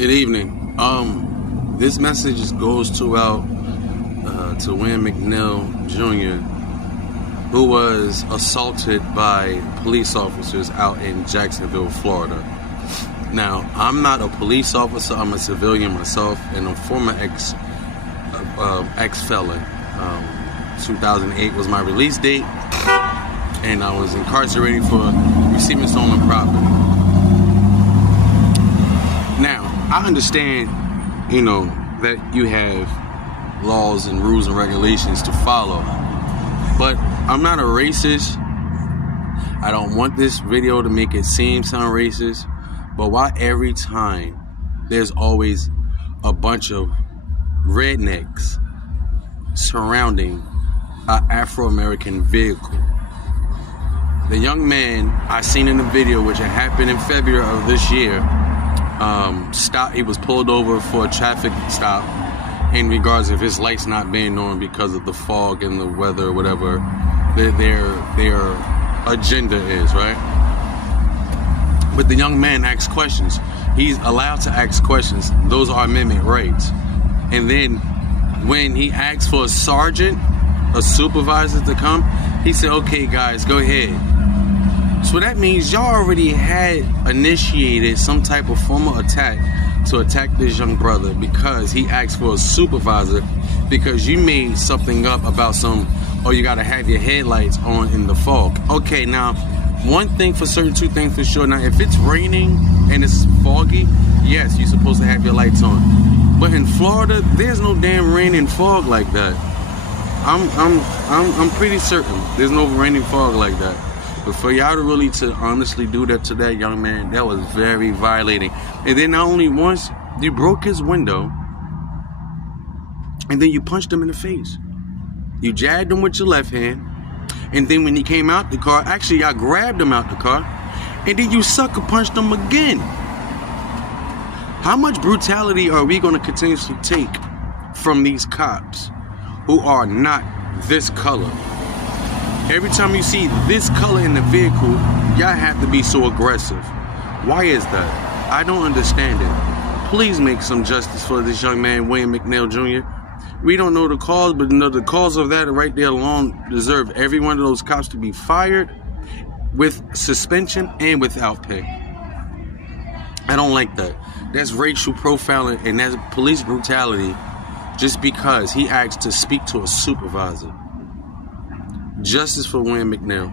Good evening. This message goes to William McNeil Jr., who was assaulted by police officers out in Jacksonville, Florida. Now, I'm not a police officer. I'm a civilian myself, and a former ex-felon. 2008 was my release date, and I was incarcerated for receiving stolen property. Now, I understand, that you have laws and rules and regulations to follow, but I'm not a racist. I don't want this video to make it sound racist, but why every time there's always a bunch of rednecks surrounding an Afro-American vehicle? The young man I seen in the video, which had happened in February of this year, he was pulled over for a traffic stop in regards of his lights not being on because of the fog and the weather or whatever their agenda is, right? But the young man asks questions. He's allowed to ask questions. Those are amendment rights. And then when he asks for a sergeant, a supervisor to come, he said, okay guys, go ahead. So that means y'all already had initiated some type of formal attack to attack this young brother because he asked for a supervisor, because you made something up about you gotta have your headlights on in the fog. Okay, now, one thing for certain, two things for sure. Now, if it's raining and it's foggy, yes, you're supposed to have your lights on. But in Florida, there's no damn rain and fog like that. I'm pretty certain there's no rain and fog like that. But for y'all to honestly do that to that young man, that was very violating. And then not only once, you broke his window, and then you punched him in the face. You jabbed him with your left hand, and then when he came out the car, actually y'all grabbed him out the car, and then you sucker punched him again. How much brutality are we going to continuously take from these cops who are not this color? Every time you see this color in the vehicle, y'all have to be so aggressive. Why is that? I don't understand it. Please make some justice for this young man, William McNeil Jr. We don't know the cause, but the cause of that right there alone deserve every one of those cops to be fired with suspension and without pay. I don't like that. That's racial profiling and that's police brutality just because he asked to speak to a supervisor. Justice for William McNeil.